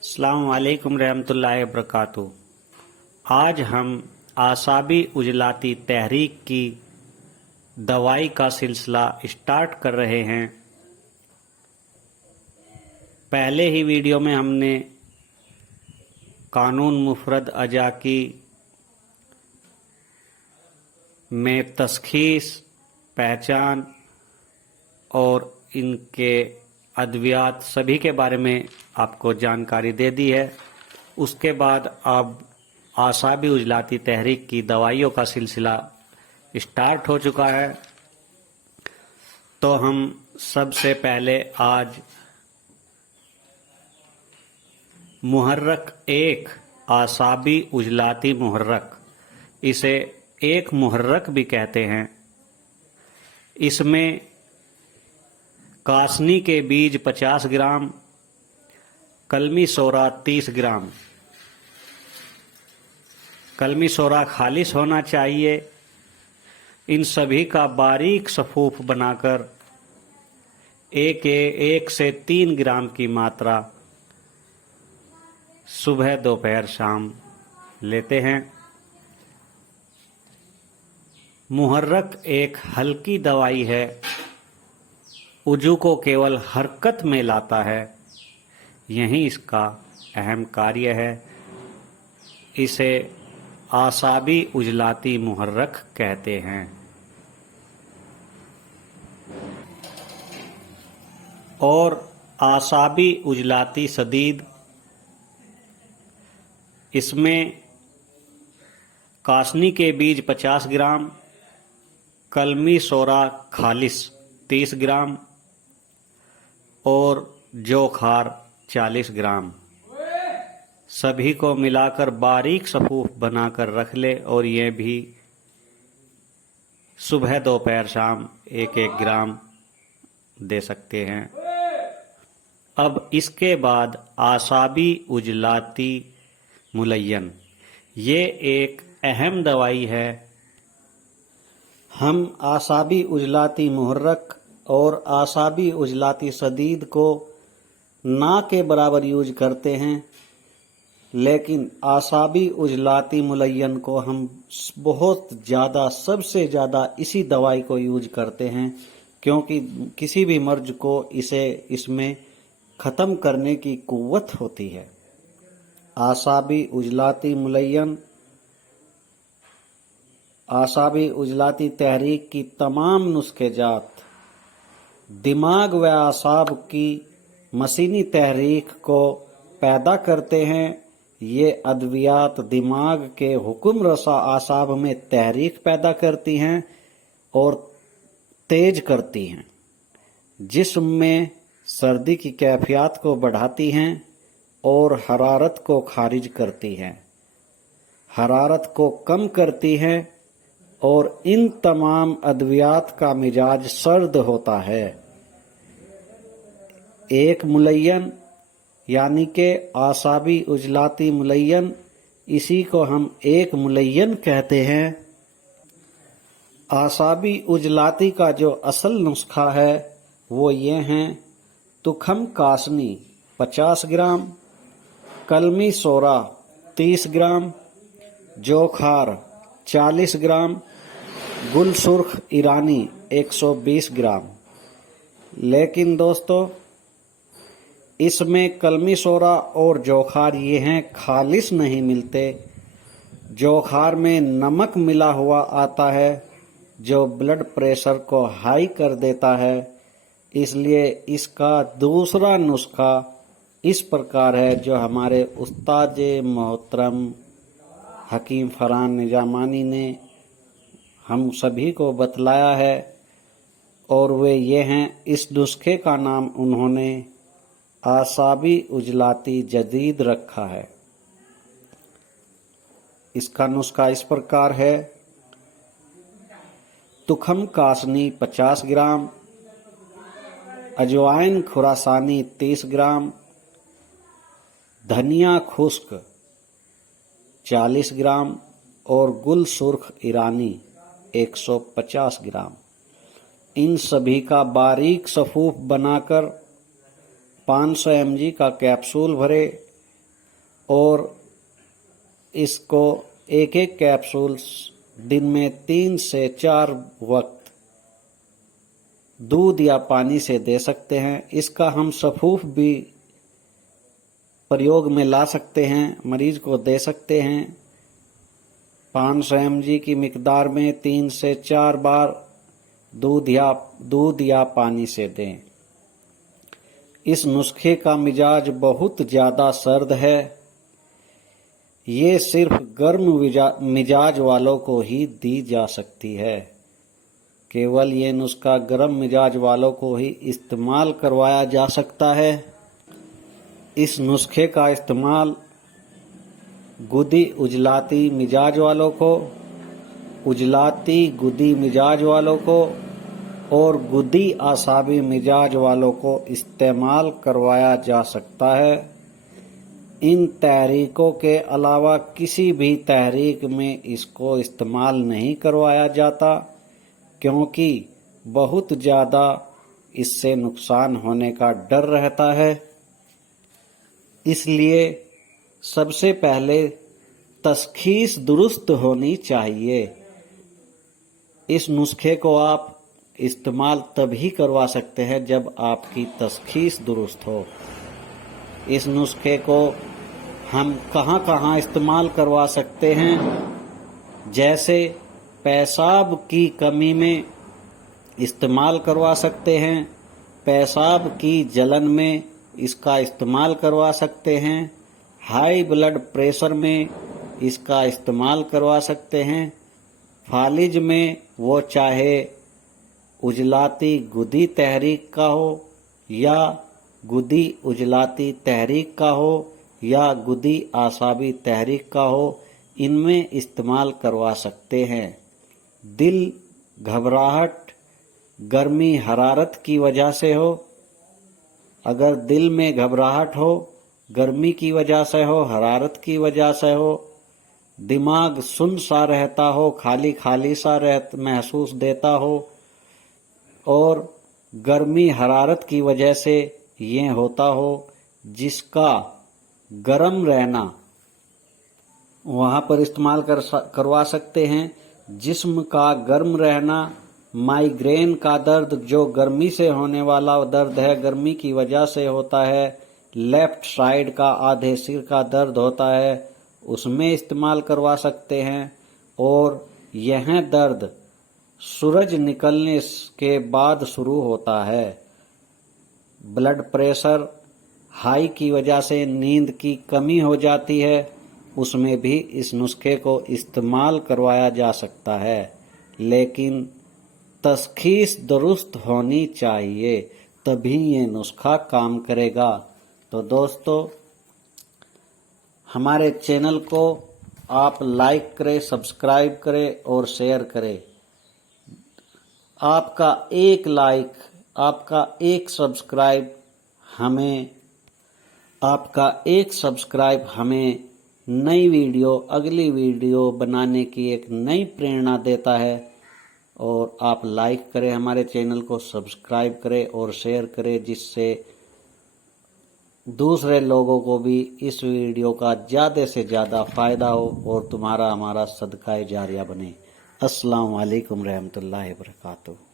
अस्सलाम वालेकुम रहमतुल्लाहि वबरकातुहू। आज हम आसाबी उजलाती तहरीक की दवाई का सिलसिला स्टार्ट कर रहे हैं। पहले ही वीडियो में हमने कानून मुफरद अजा की में तशखीस, पहचान और इनके अद्वियात सभी के बारे में आपको जानकारी दे दी है। उसके बाद अब आसाबी उजलाती तहरीक की दवाइयों का सिलसिला स्टार्ट हो चुका है। तो हम सबसे पहले आज मुहर्रक एक आसाबी उजलाती मुहर्रक, इसे एक मुहर्रक भी कहते हैं। इसमें कासनी के बीज 50 ग्राम, कलमी सोरा 30 ग्राम। कलमी सोरा खालिस होना चाहिए। इन सभी का बारीक सफूफ बनाकर एक से 3 ग्राम की मात्रा सुबह दोपहर शाम लेते हैं। मुहर्रक एक हल्की दवाई है, उजू को केवल हरकत में लाता है, यही इसका अहम कार्य है। इसे आसाबी उजलाती मुहर्रक कहते हैं। और आसाबी उजलाती सदीद, इसमें कासनी के बीज 50 ग्राम, कलमी सोरा खालिस 30 ग्राम और जोखार 40 ग्राम, सभी को मिलाकर बारीक सफूफ बनाकर रख ले। और ये भी सुबह दोपहर शाम एक ग्राम दे सकते हैं। अब इसके बाद आसाबी उजलाती मुलय्यन, ये एक अहम दवाई है। हम आसाबी उजलाती मुहर्रक और आसाबी उजलाती सदीद को ना के बराबर यूज करते हैं, लेकिन आसाबी उजलाती मुलय्यन को हम बहुत ज़्यादा, सबसे ज़्यादा इसी दवाई को यूज करते हैं, क्योंकि किसी भी मर्ज को इसमें ख़त्म करने की कुव्वत होती है। आसाबी उजलाती मुलय्यन आसाबी उजलाती तहरीक की तमाम नुस्खे जात दिमाग व आसाब की मसीनी तहरीक को पैदा करते हैं। ये अद्वियात दिमाग के हुक्म रसा आसाब में तहरीक पैदा करती हैं और तेज करती हैं, जिस्म में सर्दी की कैफियत को बढ़ाती हैं और हरारत को खारिज करती हैं, हरारत को कम करती हैं और इन तमाम अद्वियात का मिजाज सर्द होता है। एक मुलय्यन यानी के आसाबी उजलाती मुलय्यन, इसी को हम एक मुलय्यन कहते हैं। आसाबी उजलाती का जो असल नुस्खा है वो ये हैं: तुखम कासनी 50 ग्राम, कलमी सोरा 30 ग्राम, जोखार 40 ग्राम, गुल सुर्ख ईरानी 120 ग्राम। लेकिन दोस्तों, इसमें कलमी सोरा और जोखार ये हैं खालिस नहीं मिलते। जोखार में नमक मिला हुआ आता है जो ब्लड प्रेशर को हाई कर देता है। इसलिए इसका दूसरा नुस्खा इस प्रकार है, जो हमारे उस्ताद मोहतरम हकीम फरहान निजामानी ने हम सभी को बतलाया है, और वे ये हैं, इस नुस्खे का नाम उन्होंने आसाबी उजलाती जदीद रखा है। इसका नुस्खा इस प्रकार है: तुखम कासनी 50 ग्राम, अजवाइन खुरासानी 30 ग्राम, धनिया खुश्क 40 ग्राम और गुल सुर्ख ईरानी 150 ग्राम। इन सभी का बारीक सफूफ बनाकर 500 mg का कैप्सूल भरे और इसको एक एक कैप्सूल दिन में 3 से 4 वक्त दूध या पानी से दे सकते हैं। इसका हम सफूफ भी प्रयोग में ला सकते हैं, मरीज को दे सकते हैं। 500 mg की मिकदार में 3 से 4 बार दूध या पानी से दें। इस नुस्खे का मिजाज बहुत ज्यादा सर्द है। ये सिर्फ गर्म मिजाज वालों को ही दी जा सकती है। केवल ये नुस्खा गर्म मिजाज वालों को ही इस्तेमाल करवाया जा सकता है। इस नुस्खे का इस्तेमाल गुदी उजलाती मिजाज वालों को, उजलाती गुदी मिजाज वालों को और गुदी आसाबी मिजाज वालों को इस्तेमाल करवाया जा सकता है। इन तहरीकों के अलावा किसी भी तहरीक में इसको इस्तेमाल नहीं करवाया जाता, क्योंकि बहुत ज़्यादा इससे नुकसान होने का डर रहता है। इसलिए सबसे पहले तशखीस दुरुस्त होनी चाहिए। इस नुस्खे को आप इस्तेमाल तभी करवा सकते हैं जब आपकी तशखीस दुरुस्त हो। इस नुस्खे को हम कहाँ इस्तेमाल करवा सकते हैं, जैसे पेशाब की कमी में इस्तेमाल करवा सकते हैं, पेशाब की जलन में इसका इस्तेमाल करवा सकते हैं, हाई ब्लड प्रेशर में इसका इस्तेमाल करवा सकते हैं, फालिज में वो चाहे उजलाती गुदी तहरीक का हो या गुदी उजलाती तहरीक का हो या गुदी आसाबी तहरीक का हो, इनमें इस्तेमाल करवा सकते हैं। दिल घबराहट, गर्मी हरारत की वजह से हो, अगर दिल में घबराहट हो, गर्मी की वजह से हो, हरारत की वजह से हो, दिमाग सुन्न सा रहता हो, खाली खाली सा महसूस देता हो और गर्मी हरारत की वजह से ये होता हो, जिसका गर्म रहना वहाँ पर इस्तेमाल करवा सकते हैं। जिस्म का गर्म रहना, माइग्रेन का दर्द जो गर्मी से होने वाला दर्द है, गर्मी की वजह से होता है, लेफ्ट साइड का आधे सिर का दर्द होता है, उसमें इस्तेमाल करवा सकते हैं। और यह दर्द सूरज निकलने के बाद शुरू होता है। ब्लड प्रेशर हाई की वजह से नींद की कमी हो जाती है, उसमें भी इस नुस्खे को इस्तेमाल करवाया जा सकता है, लेकिन तशखीस दुरुस्त होनी चाहिए, तभी ये नुस्खा काम करेगा। तो दोस्तों, हमारे चैनल को आप लाइक करें, सब्सक्राइब करें और शेयर करें। आपका एक लाइक, आपका एक सब्सक्राइब हमें नई वीडियो, अगली वीडियो बनाने की एक नई प्रेरणा देता है। और आप लाइक करें, हमारे चैनल को सब्सक्राइब करें और शेयर करें, जिससे दूसरे लोगों को भी इस वीडियो का ज़्यादा से ज़्यादा फ़ायदा हो और तुम्हारा हमारा सदका जारिया बने। अस्सलाम वालेकुम रहमतुल्लाहि व बरकातुहू।